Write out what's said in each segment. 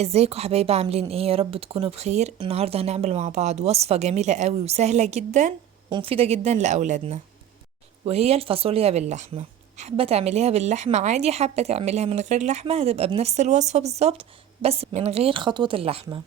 ازيكم حبايبي؟ عاملين ايه؟ يا رب تكونوا بخير. النهارده هنعمل مع بعض وصفة جميلة قوي وسهلة جدا ومفيدة جدا لأولادنا، وهي الفاصوليا باللحمة. حابة تعمليها باللحمة عادي، حابة تعمليها من غير لحمة هتبقى بنفس الوصفة بالظبط، بس من غير خطوة اللحمة.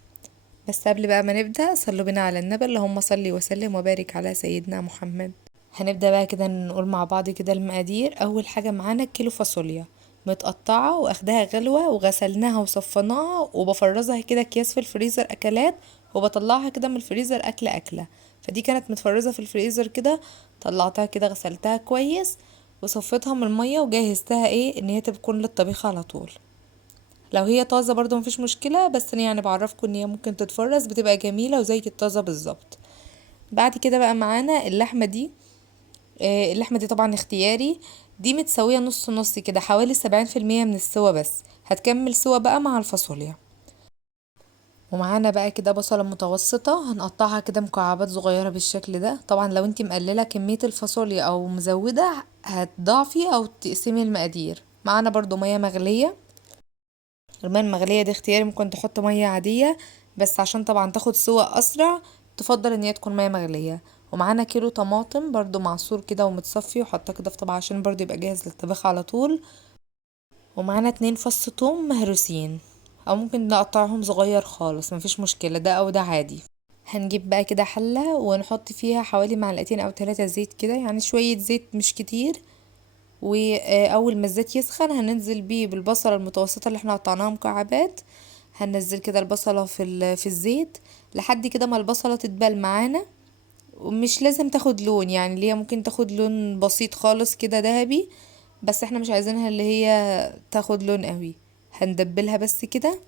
بس قبل بقى ما نبدأ صلوا بنا على النبي، اللهم صل وسلم وبارك على سيدنا محمد. هنبدأ بقى كده نقول مع بعض كده المقادير. أول حاجة معانا كيلو فاصوليا متقطعة واخداها غلوة وغسلناها وصفناها وبفرزها كده اكياس في الفريزر أكلات، وبطلعها كده من الفريزر أكلة أكلة. فدي كانت متفرزة في الفريزر كده، طلعتها كده غسلتها كويس وصفيتها من المية وجهزتها ايه ان هي تكون للطبيخ على طول. لو هي طازة برضو مفيش مشكلة، بس انا يعني بعرفكم ان هي ممكن تتفرز بتبقى جميلة وزي الطازة بالظبط. بعد كده بقى معانا اللحمة دي. اللحمة دي طبعا اختياري، دي متسوية نص نص كده، حوالي 70% من السوا، بس هتكمل سوا بقى مع الفاصوليا. ومعانا بقى كده بصلة متوسطة هنقطعها كده مكعبات صغيرة بالشكل ده. طبعا لو انتي مقللة كمية الفاصوليا او مزودة هتضاعفي او تقسمي المقادير. معانا برضو مية مغلية. المية المغلية دي اختياري، ممكن تحط مية عادية، بس عشان طبعا تاخد سوا اسرع تفضل ان هي تكون مية مغلية. ومعانا كيلو طماطم برضو معصور كده ومتصفي وحطاه كده في طبق عشان برضو يبقى جاهز للطبخ على طول. ومعانا 2 فص ثوم مهروسين، او ممكن نقطعهم صغير خالص مفيش مشكلة، ده او ده عادي. هنجيب بقى كده حلة ونحط فيها حوالي معلقتين او 3 زيت كده، يعني شوية زيت مش كتير. واول ما الزيت يسخن هننزل بيه بالبصلة المتوسطة اللي احنا قطعناها مكعبات. هننزل كده البصلة في الزيت لحد كده ما البصلة تدبل معانا، ومش لازم تاخد لون، يعني اللي هي ممكن تاخد لون بسيط خالص كده ذهبي، بس احنا مش عايزينها اللي هي تاخد لون قوي. هندبلها بس كده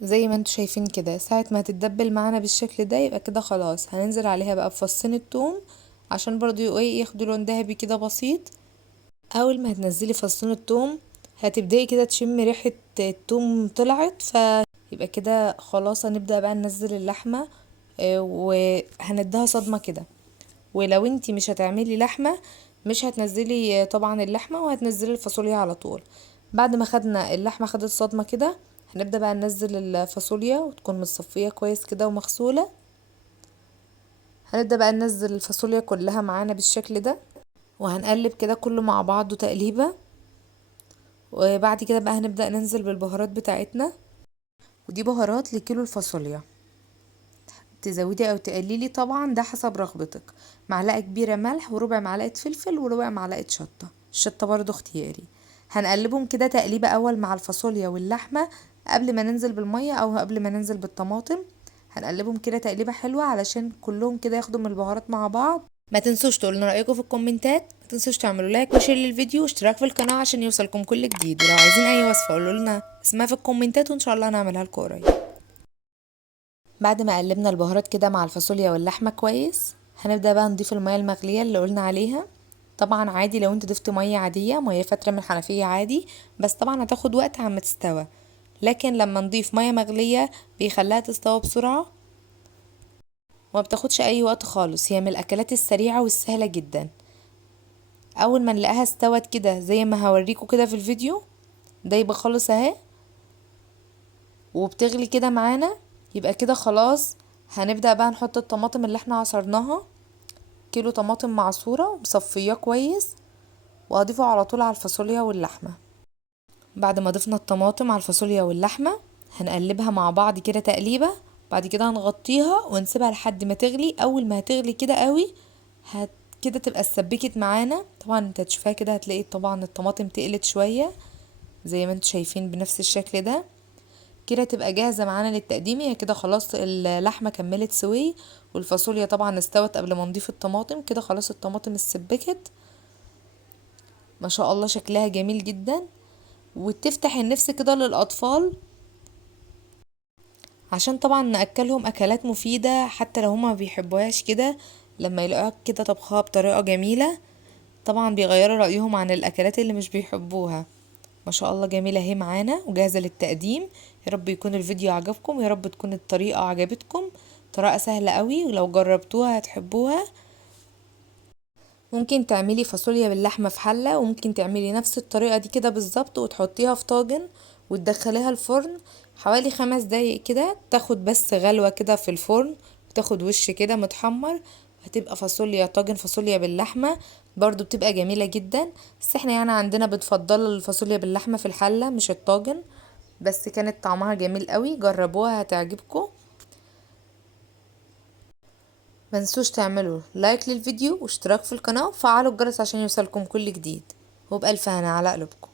زي ما انتوا شايفين كده. ساعة ما هتتدبل معانا بالشكل ده يبقى كده خلاص، هننزل عليها بقى بفصين الثوم عشان برضو ايه ياخدوا لون ذهبي كده بسيط. اول ما هتنزلي فصين الثوم هتبداي كده تشمي ريحة الثوم طلعت، فيبقى كده خلاص هنبدأ بقى ننزل اللحمة. وهنديها صدمة كده. ولو انتي مش هتعملي لحمة مش هتنزلي طبعا اللحمة وهتنزلي الفاصوليا على طول. بعد ما خدنا اللحمة خدت صدمة كده هنبدأ بقى ننزل الفاصوليا وتكون متصفية كويس كده ومغسولة. هنبدأ بقى ننزل الفاصوليا كلها معانا بالشكل ده، وهنقلب كده كله مع بعضه تقليبة. وبعد كده بقى هنبدأ ننزل بالبهارات بتاعتنا، ودي بهارات لكيلو الفاصوليا. تزودي او تقللي طبعا ده حسب رغبتك. معلقة كبيرة ملح وربع معلقة فلفل وربع معلقة شطة، الشطة برضو اختياري. هنقلبهم كده تقليبة اول مع الفاصوليا واللحمة قبل ما ننزل بالمية او قبل ما ننزل بالطماطم. هنقلبهم كده تقليبة حلوة علشان كلهم كده ياخدوا من البهارات مع بعض. ما تنسوش تقولوا رأيكم في الكومنتات، ما تنسوش تعملوا لايك وشير للفيديو واشتراك في القناة عشان يوصلكم كل جديد. ولو عايزين اي وصفة قولوا لنا اسمها في الكومنتات وان شاء الله نعملها لكم قريب. بعد ما قلبنا البهارات كده مع الفاصوليا واللحمة كويس هنبدأ بقى نضيف المية المغلية اللي قلنا عليها. طبعا عادي لو انت ضفت مية عادية، مية فترة من الحنفية عادي، بس طبعا هتاخد وقت عما تستوى. لكن لما نضيف مية مغلية بيخليها تستوى بسرعة وما بتاخدش اي وقت خالص. هي من الاكلات السريعة والسهلة جدا. اول ما نلاقيها استوت كده زي ما هوريكم كده في الفيديو ده يبقى خالص اهي، وبتغلي كده معانا، يبقى كده خلاص. هنبدأ بقى نحط الطماطم اللي احنا عصرناها، كيلو طماطم معصورة مصفياه كويس، وهضيفه على طول على الفاصوليا واللحمة. بعد ما ضفنا الطماطم على الفاصوليا واللحمة هنقلبها مع بعض كده تقليبة. بعد كده هنغطيها ونسيبها لحد ما تغلي. اول ما هتغلي كده قوي كده تبقى اتسبكت معانا. طبعا انت تشوفها كده هتلاقي طبعا الطماطم تقلت شوية زي ما انتوا شايفين بنفس الشكل ده. كده تبقى جاهزة معانا للتقديم. هي كده خلاص اللحمة كملت سوي، والفاصوليا طبعا استوت قبل ما نضيف الطماطم. كده خلاص الطماطم اتسبكت، ما شاء الله شكلها جميل جدا وتفتح النفس كده للأطفال، عشان طبعا نأكلهم أكلات مفيدة حتى لو هما ما بيحبوهاش كده. لما يلاقوها كده طبخها بطريقة جميلة طبعا بيغيروا رأيهم عن الأكلات اللي مش بيحبوها. ما شاء الله جميلة اهي معانا وجاهزة للتقديم. يا رب يكون الفيديو عجبكم، يا رب تكون الطريقة عجبتكم. طريقة سهلة قوي ولو جربتوها هتحبوها. ممكن تعملي فاصوليا باللحمة في حلة، وممكن تعملي نفس الطريقة دي كده بالظبط وتحطيها في طاجن وتدخليها الفرن حوالي 5 دقايق كده، تاخد بس غلوة كده في الفرن، وتاخد وش كده متحمر. هتبقى فاصوليا، طاجن فاصوليا باللحمة، برضو بتبقى جميلة جدا. بس احنا يعني عندنا بتفضل الفاصوليا باللحمة في الحلة مش الطاجن، بس كانت طعمها جميل قوي، جربوها هتعجبكم. منسوش تعملوا لايك للفيديو واشتراك في القناة وفعلوا الجرس عشان يوصلكم كل جديد، وبألف هنا على قلوبكم.